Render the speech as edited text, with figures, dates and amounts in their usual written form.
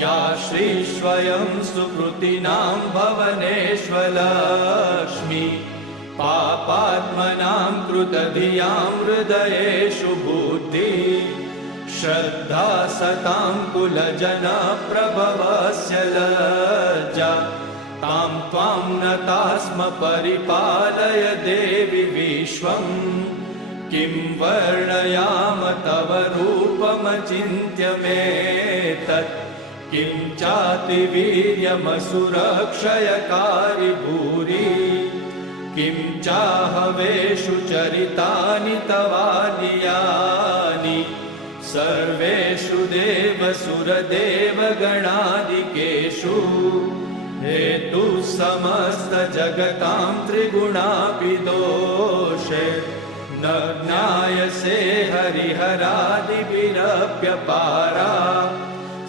या श्रीस्वयं सुकृतिनां भवनेष्वलक्ष्मी पापात्मनां कृतधियां हृदयेषु बुद्धि श्रद्धा सतां कुलजनप्रभवस्य लज्जा तां त्वां नता स्म परिपालय देवि विश्वं किं वर्णयाम तव रूपमचिन्त्यमेतत् किं चातिवीर्यमसुरक्षयकारि भूरि किं चाहवेषु चरितानि तवानियानि सर्वेषु देवसुरदेवगणादिकेषु हेतु समस्त जगतां त्रिगुणापि दोषे न ज्ञायसे हरिहरादिभिरप्यपारा